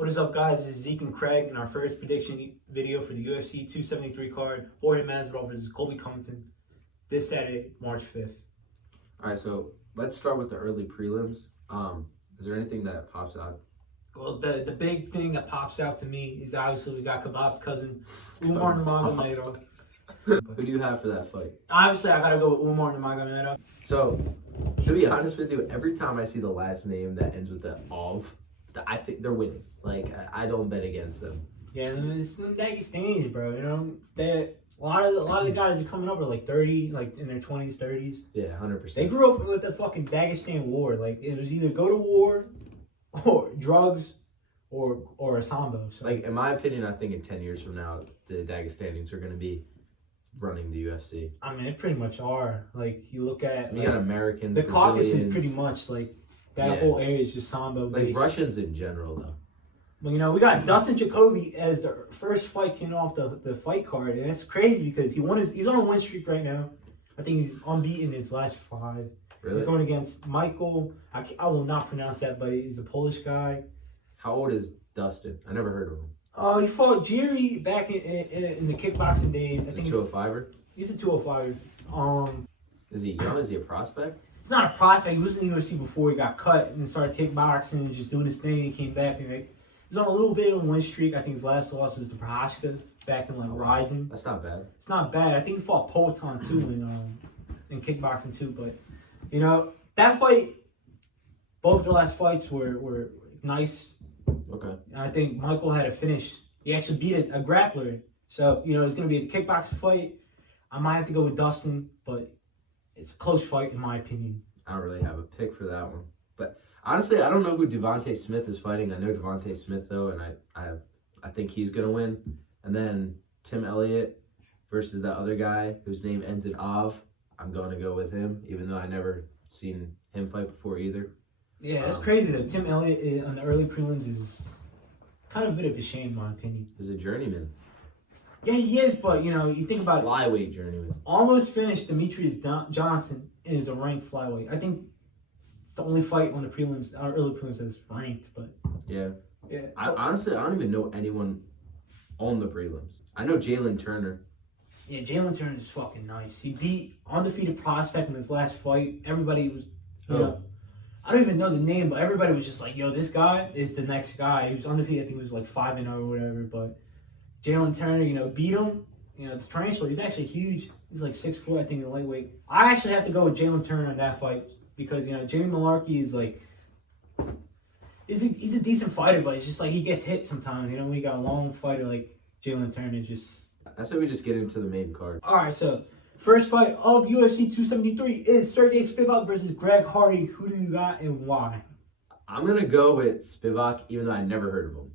What is up, guys? This is Zeke and Craig in our first prediction video for the UFC 273 card. Jorge Masvidal versus Colby Covington this Saturday, March 5th. All right, so let's start with the early prelims. Is there anything that pops out? Well, the big thing that pops out to me is obviously we got Kebab's cousin, Umar Nurmagomedov. Who do you have for that fight? Obviously, I gotta go with Umar Nurmagomedov. So, to be honest with you, every time I see the last name that ends with the Ov, I think they're winning. Like, I don't bet against them. Yeah, it's them Dagestanis, bro. You know, a lot of the guys are coming up are like 30, like in their 20s, 30s. Yeah, 100%. They grew up with the fucking Dagestan war. Like, it was either go to war, or drugs, or a sambo. So. Like, in my opinion, I think in 10 years from now, the Dagestanis are going to be running the UFC. I mean, they pretty much are. Like, you look at... You got Americans, the Caucasus is Brazilians. pretty much, like, that whole area is just sambo based. Like, Russians in general, though. Well, you know, we got Dustin Jacoby as the first fight came off the fight card, and it's crazy because he's on a win streak right now. I think he's unbeaten in his last 5. Really? He's going against Michael. I will not pronounce that, but he's a Polish guy. How old is Dustin? I never heard of him. He fought Jerry back in the kickboxing days. I think 205er? He's a 205er. Is he young? Is he a prospect? He's not a prospect. He was in the UFC before he got cut and then started kickboxing and just doing his thing. He came back and he's on a little bit of a win streak. I think his last loss was to Prohashka back in Rising. That's not bad. It's not bad. I think he fought Poatan too in kickboxing too. But you know, that fight, both the last fights were nice. Okay. And I think Michael had a finish. He actually beat a grappler. So, you know, it's going to be a kickboxing fight. I might have to go with Dustin, but it's a close fight in my opinion. I don't really have a pick for that one. But honestly, I don't know who Devontae Smith is fighting. I know Devontae Smith, though, and I think he's going to win. And then Tim Elliott versus that other guy whose name ends in Ov. I'm going to go with him, even though I never seen him fight before either. Yeah, it's crazy though. Tim Elliott on the early prelims is kind of a bit of a shame, in my opinion. He's a journeyman. Yeah, he is, but you know, you think about flyweight journeyman. Almost finished Demetrius Johnson is a ranked flyweight. I think it's the only fight on the prelims, our early prelims that's ranked. But yeah. Honestly, I don't even know anyone on the prelims. I know Jalen Turner. Yeah, Jalen Turner is fucking nice. He beat undefeated prospect in his last fight. Everybody was, you know, I don't even know the name, but everybody was just like, yo, this guy is the next guy. He was undefeated. I think he was like 5-0 or whatever. But Jalen Turner, you know, beat him. You know, the tarantula, he's actually huge. He's like 6'4", I think, in lightweight. I actually have to go with Jalen Turner in that fight because, you know, Jamie Malarkey is like, he's a decent fighter, but it's just like he gets hit sometimes. You know, when you got a long fighter like Jalen Turner, just... I say we just get into the main card. All right, so first fight of UFC 273 is Sergey Spivak versus Greg Hardy. Who do you got and why? I'm going to go with Spivak, even though I never heard of him.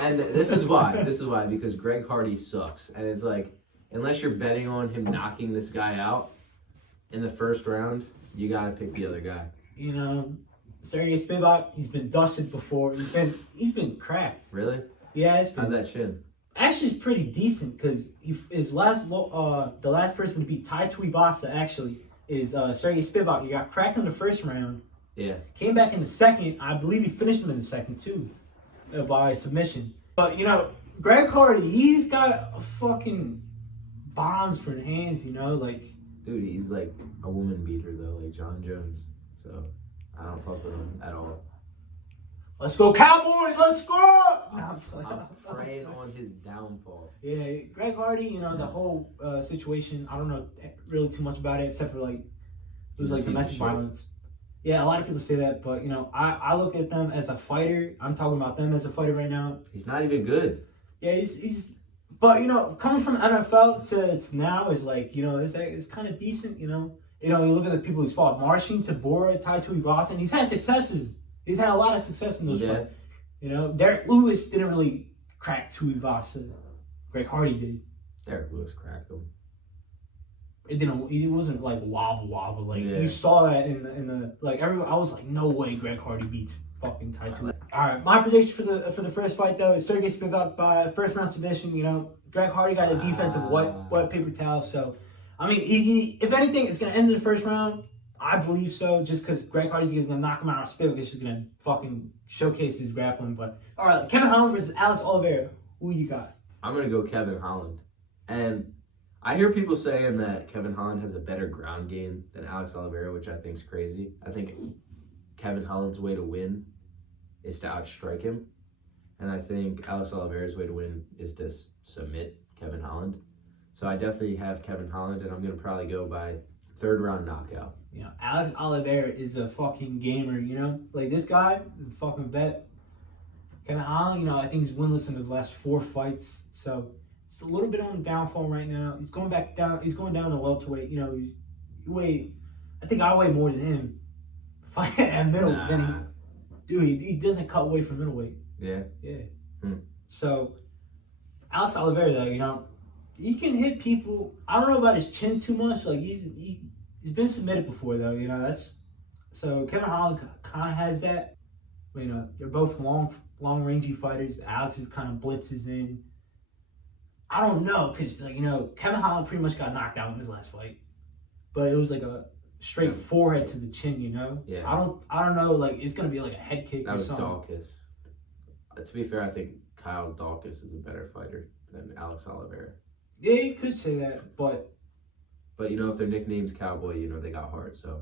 And this is why. Because Greg Hardy sucks. And it's like, unless you're betting on him knocking this guy out in the first round, you got to pick the other guy. You know, Sergey Spivak, he's been dusted before. He's been cracked. Really? Yeah, it's been... How's that chin? Actually, it's pretty decent because the last person to beat Tai Tuivasa actually is Sergey Spivak. He got cracked in the first round. Yeah. Came back in the second. I believe he finished him in the second too, by submission. But you know, Greg Hardy, he's got a fucking bombs for the hands. You know, like. Dude, he's like a woman beater though, like John Jones. So I don't fuck with him at all. Let's go Cowboys! Let's go! I'm praying on his downfall. Yeah, Greg Hardy, you know, the whole situation, I don't know really too much about it, except for like, it was like domestic violence. Yeah, a lot of people say that, but you know, I look at them as a fighter. I'm talking about them as a fighter right now. He's not even good. Yeah, he's but you know, coming from NFL to now is like, you know, it's kind of decent, you know. You know, you look at the people he's fought, Marcin Tybura, Tai Tuivasa, and he's had successes. He's had a lot of success in those fights. You know, Derek Lewis didn't really crack Tuivasa. Greg Hardy did. Derek Lewis cracked him. It wasn't like wobble. Like you saw that in the like everyone. I was like, no way, Greg Hardy beats fucking Tai Tuivasa. All right, my prediction for the first fight though is Sergey Spivak by first round submission. You know, Greg Hardy got a defensive wet paper towel. So, I mean, if anything, it's gonna end in the first round. I believe so, just because Greg Hardy's going to knock him out on spit because he's going to fucking showcase his grappling. But, all right, Kevin Holland versus Alex Oliveira. Who you got? I'm going to go Kevin Holland. And I hear people saying that Kevin Holland has a better ground game than Alex Oliveira, which I think is crazy. I think Kevin Holland's way to win is to outstrike him. And I think Alex Oliveira's way to win is to submit Kevin Holland. So I definitely have Kevin Holland, and I'm going to probably go by third round knockout. You know, Alex Oliveira is a fucking gamer, you know? Like, this guy, fucking vet. Kevin Holland, you know, I think he's winless in his last 4 fights. So, it's a little bit on the downfall right now. He's going back down. He's going down to welterweight. You know, I think I weigh more than him. Fight at middle, then he doesn't cut weight from middleweight. Yeah? Yeah. Hmm. So, Alex Oliveira, though, you know, he can hit people. I don't know about his chin too much. Like, he's been submitted before, though. You know, so Kevin Holland kind of has that. But, you know, they're both long rangey fighters. Alex is kind of blitzes in. I don't know, because, like, you know, Kevin Holland pretty much got knocked out in his last fight. But it was like a straight forehead to the chin, you know? Yeah. I don't know, like, it's going to be like a head kick or something. That was Dawkins. To be fair, I think Kyle Dawkins is a better fighter than Alex Oliveira. Yeah, you could say that, but... But, you know, if their nickname's Cowboy, you know, they got heart, so...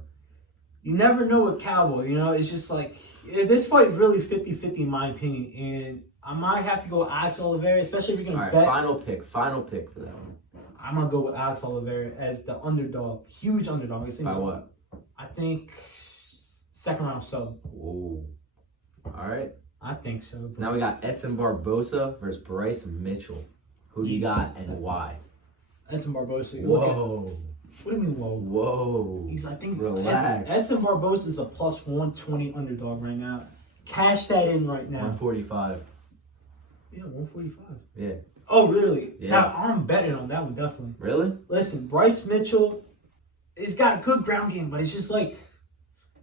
You never know with Cowboy, you know? It's just like... This fight is really 50-50 in my opinion, and I might have to go with Alex Oliveira, especially if you're going to bet... Final pick for that one. I'm going to go with Alex Oliveira as the underdog. Huge underdog. By what? I think second round sub. Ooh. All right. I think so. So now we got Etz and Barbosa versus Bryce Mitchell. Who do you got and why? Etz and Barbosa. Whoa. What do you mean, whoa? Whoa. He's, I think, relax. Etz and Barbosa is a plus 120 underdog right now. Cash that in right now. 145. Yeah, 145. Yeah. Oh, really? Yeah. Now, I'm betting on that one, definitely. Really? Listen, Bryce Mitchell, he's got a good ground game, but it's just like,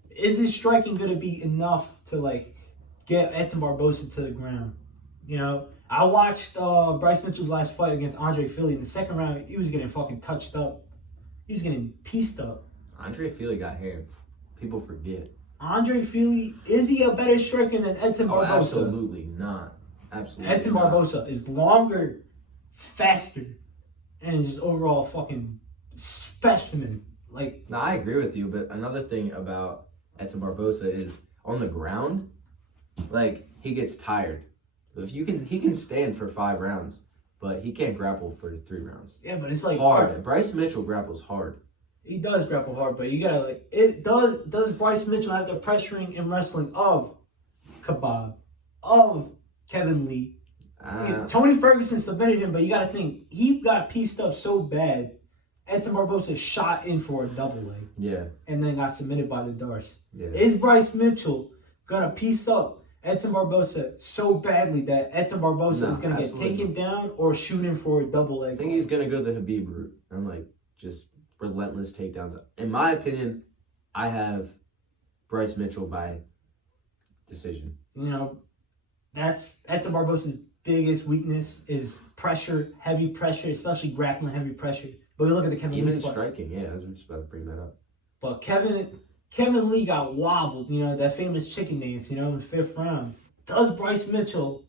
is his striking going to be enough to, like, get Etz and Barbosa to the ground? You know, I watched Bryce Mitchell's last fight against Andre Fili. In the second round, he was getting fucking touched up. He was getting pieced up. Andre Fili got hands. People forget. Andre Fili, is he a better striker than Etz and Barbosa? Absolutely not. Absolutely Etz and Barbosa is longer, faster, and just overall fucking specimen. Like, no, I agree with you, but another thing about Etz and Barbosa is on the ground, like, he gets tired. He can stand for 5 rounds, but he can't grapple for 3 rounds. Yeah, but it's like hard. Bryce Mitchell grapples hard. He does grapple hard, but you gotta, like, does Bryce Mitchell have the pressuring and wrestling of Kebab, of Kevin Lee? Tony Ferguson submitted him, but you gotta think, he got pieced up so bad, Etz and Barbosa shot in for a double leg. Yeah. And then got submitted by the Darce. Yeah. Is Bryce Mitchell gonna piece up Etz and Barbosa so badly that Etz and Barbosa is gonna get taken down or shoot in for a double leg? I think he's gonna go the Khabib route and, like, just relentless takedowns. In my opinion, I have Bryce Mitchell by decision. You know, that's Etz and Barbosa's biggest weakness is pressure, heavy pressure, especially grappling heavy pressure. But we look at the Kevin Lee Even fight. striking, yeah, I was just about to bring that up. But Kevin Lee got wobbled, you know, that famous chicken dance, you know, in the 5th round. Does Bryce Mitchell,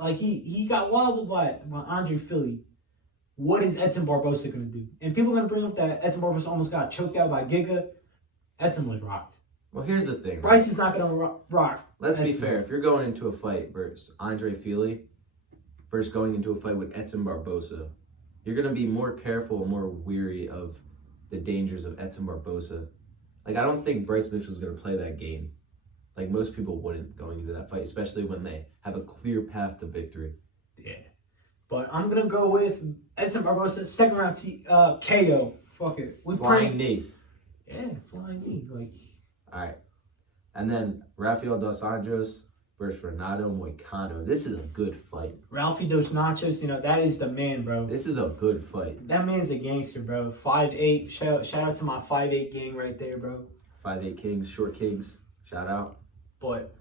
like, he got wobbled by Andre Fili. What is Etz and Barbosa going to do? And people are going to bring up that Etz and Barbosa almost got choked out by Giga. Etz was rocked. Well, here's the thing. Bryce is not going to rock. Let's be fair. If you're going into a fight versus Andre Fili versus going into a fight with Etz and Barbosa, you're going to be more careful and more weary of the dangers of Etz and Barbosa. Like, I don't think Bryce Mitchell's going to play that game. Like, most people wouldn't going into that fight, especially when they have a clear path to victory. Yeah. But I'm going to go with Etz and Barbosa, second round KO. Fuck it. Flying knee. Yeah, flying knee. Like. All right. And then Rafael Dos Anjos versus Renato Moicano. This is a good fight. Ralphie Dos Nachos, you know, that is the man, bro. This is a good fight. That man's a gangster, bro. 5'8". Shout out to my 5'8" gang right there, bro. 5'8" Kings, short Kings. Shout out. But.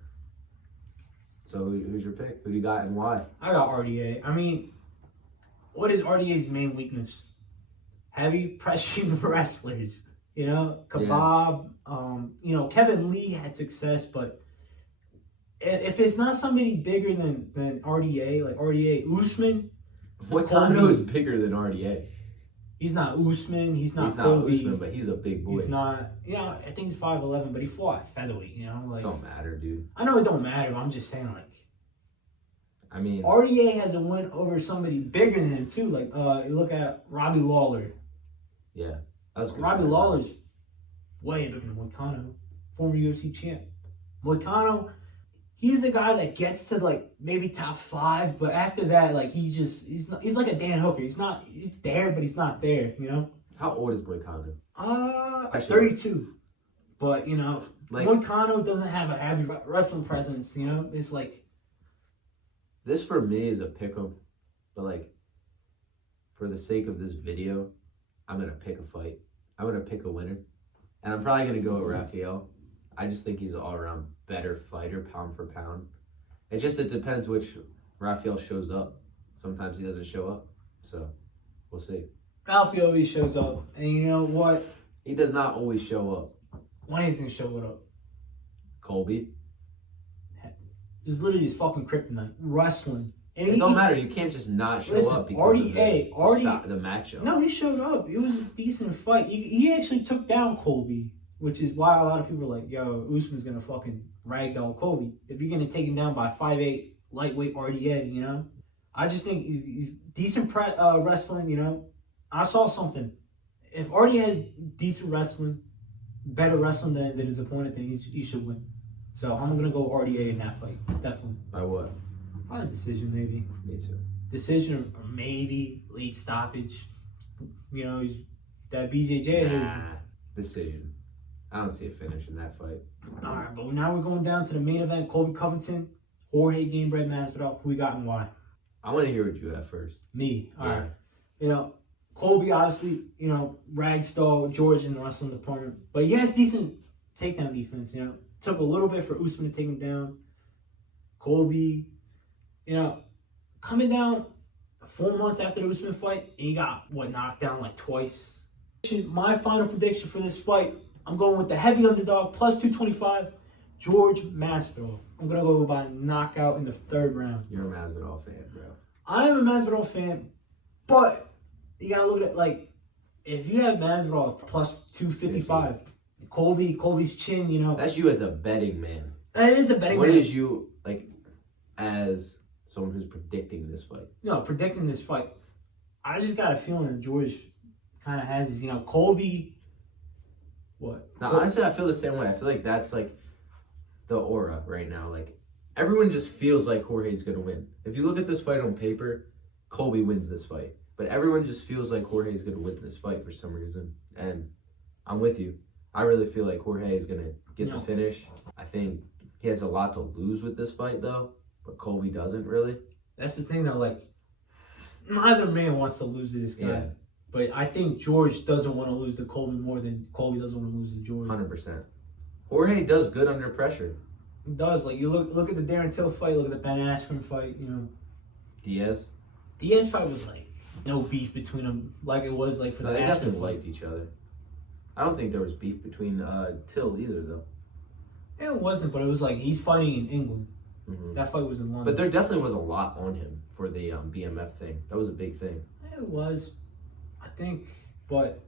So who's your pick? Who do you got and why? I got RDA. I mean, what is RDA's main weakness? Heavy pressuring wrestlers. You know, Kebab. Kevin Lee had success, but if it's not somebody bigger than RDA, like RDA, Usman. Moicano is bigger than RDA. He's not Usman. He's not Colby. Usman, but he's a big boy. He's not. I think he's 5'11", but he fought at featherweight. Don't matter, dude. I know it don't matter, but I'm just saying, I mean, RDA has a win over somebody bigger than him too. Like, you look at Robbie Lawler. Yeah, that was good. Robbie Lawler's way bigger than Moicano, former UFC champ. Moicano, he's the guy that gets to maybe top 5, but after that, he's like a Dan Hooker. He's there, but he's not there. How old is Moicano? 32. But Moicano doesn't have a heavy wrestling presence. It's like. This for me is a pick'em, but for the sake of this video, I'm gonna pick a fight. I'm gonna pick a winner, and I'm probably gonna go with Rafael. I just think he's an all-around better fighter, pound for pound. It depends which Rafael shows up. Sometimes he doesn't show up, so we'll see. Rafael always shows up, and you know what? He does not always show up. When he's gonna show up? Colby. It's literally his fucking kryptonite. Wrestling. And it don't matter. You can't just not show up because of the matchup. No, he showed up. It was a decent fight. He actually took down Colby, which is why a lot of people are like, yo, Usman's going to fucking ragdoll Colby. If you're going to take him down by 5'8", lightweight RDA, I just think he's decent wrestling, I saw something. If RDA has decent wrestling, better wrestling than his opponent, then he should win. So I'm going to go RDA in that fight, definitely. By what? Probably decision, maybe. Me too. Decision or maybe late stoppage. That BJJ decision. I don't see a finish in that fight. All right, but now we're going down to the main event. Colby Covington, Jorge Gamebred Masvidal. Who we got and why? I want to hear what you have first. Me. All right. Colby obviously, ragdoll George in the wrestling department, but he has decent takedown defense. Took a little bit for Usman to take him down. Colby, coming down 4 months after the Usman fight, and he got knocked down twice. My final prediction for this fight, I'm going with the heavy underdog plus 225, George Masvidal. I'm gonna go by knockout in the 3rd round. You're a Masvidal fan, bro. I am a Masvidal fan, but you gotta look at it if you have Masvidal plus 255, Colby's chin, That's you as a betting man. That is a betting man. What is you as someone who's predicting this fight? No, predicting this fight. I just got a feeling that George kind of has his, Colby. What? Now, honestly, I feel the same way. I feel like that's the aura right now. Everyone just feels like Jorge's gonna win. If you look at this fight on paper, Colby wins this fight. But everyone just feels like Jorge's gonna win this fight for some reason. And I'm with you. I really feel like Jorge is gonna get the finish. I think he has a lot to lose with this fight, though. But Colby doesn't really. That's the thing, though. Neither man wants to lose to this guy. Yeah. But I think George doesn't want to lose to Colby more than Colby doesn't want to lose to George. 100%. Jorge does good under pressure. He does. You look at the Darren Till fight. Look at the Ben Askren fight. Diaz fight was no beef between them it was for the Askren they definitely fight. liked each other. I don't think there was beef between Till either, though. Yeah, it wasn't, but it was he's fighting in England. Mm-hmm. That fight was in London. But there definitely was a lot on him for the BMF thing. That was a big thing. It was, I think, but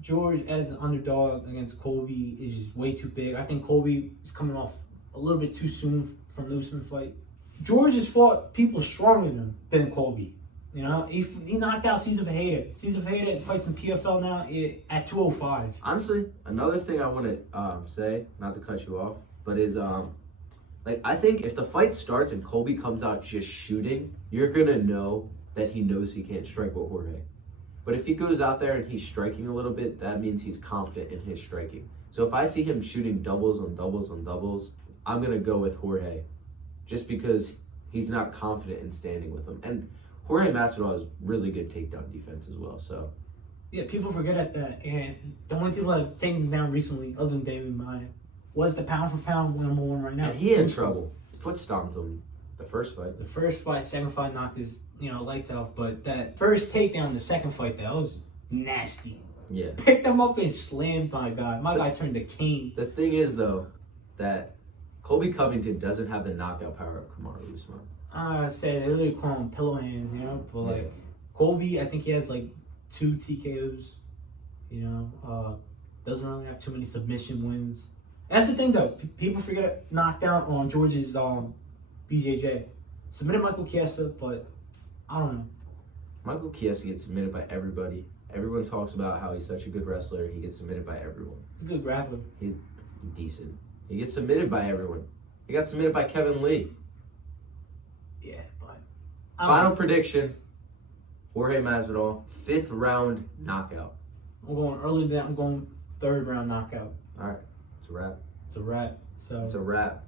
George as an underdog against Colby is just way too big. I think Colby is coming off a little bit too soon from the Usman fight. George has fought people stronger than Colby. He knocked out Cesar Ferreira. Cesar Ferreira fights in PFL now at 205. Honestly, another thing I want to say, not to cut you off, but is I think if the fight starts and Colby comes out just shooting, you're gonna know that he knows he can't strike with Jorge. But if he goes out there and he's striking a little bit, that means he's confident in his striking. So if I see him shooting doubles on doubles on doubles, I'm gonna go with Jorge, just because he's not confident in standing with him. And Jorge Masvidal has really good takedown defense as well. So yeah, people forget at that. And the only people that have taken him down recently, other than David Maya, was the pound for pound #1 right now. And he had trouble. Foot stomped him the first fight. The first fight, second fight knocked his lights off. But that first takedown, the second fight, that was nasty. Yeah. Picked him up and slammed my guy. My guy turned to cane. The thing is, though, that Colby Covington doesn't have the knockout power of Kamaru Usman. I said they literally call him pillow hands, you know. But like Colby, I think he has like 2 TKOs. You know, doesn't really have too many submission wins. That's the thing, though. People forget knocked out on George's BJJ. Submitted Michael Chiesa, but I don't know. Michael Chiesa gets submitted by everybody. Everyone talks about how he's such a good wrestler. He gets submitted by everyone. He's a good grappler. He's decent. He gets submitted by everyone. He got submitted by Kevin Lee. Yeah, but Final prediction: Jorge Masvidal, 5th round knockout. I'm going early than that. I'm going 3rd round knockout. All right, it's a wrap. It's a wrap. So It's a wrap.